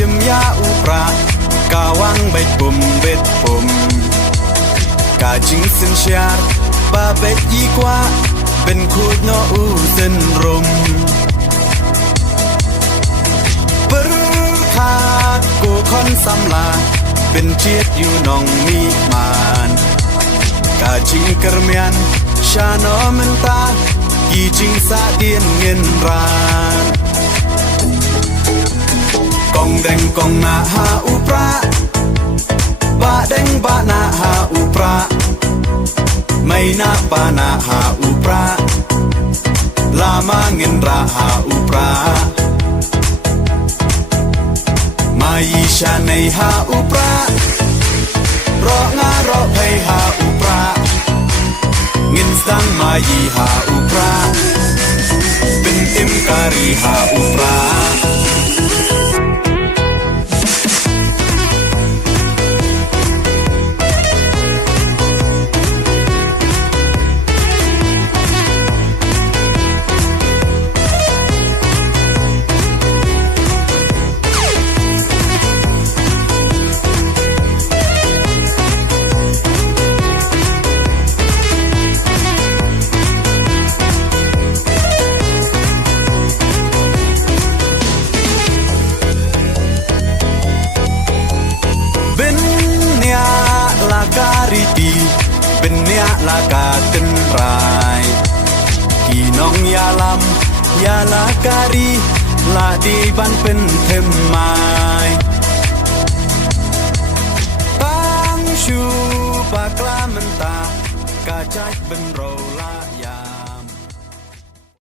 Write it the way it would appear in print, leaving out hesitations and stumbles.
ชิมยาอุปรากาวังใบปุ่มเบ็ดปุ่มกาจิงสินเชียร์บาเบ็ดยีกว่าเป็นคูดโนอูเส้นรมปรึคาดกูคอนสำลาเป็นเจียดอยู่นองมีมานกาจิงกระเมียนชาโนมันตากีจิงสาเดียนเงินรานกองแดงกองนาหาอุปราบาแดงบานาหาอุปราไม่นาปานาหาอุปราลามาเงินราหาอุปรามายีชาในหาอุปรารองารอให้หาอุปราเงินสังมายีหาอุปราเป็นเอ็มการีหาอุปราเป็นเนียลากาตึนรายพี่น้องยาลำยาลาการีลาดีบันเป็นเทมไม้ตั้งชูปากลามันตากาจักเป็นเราลายา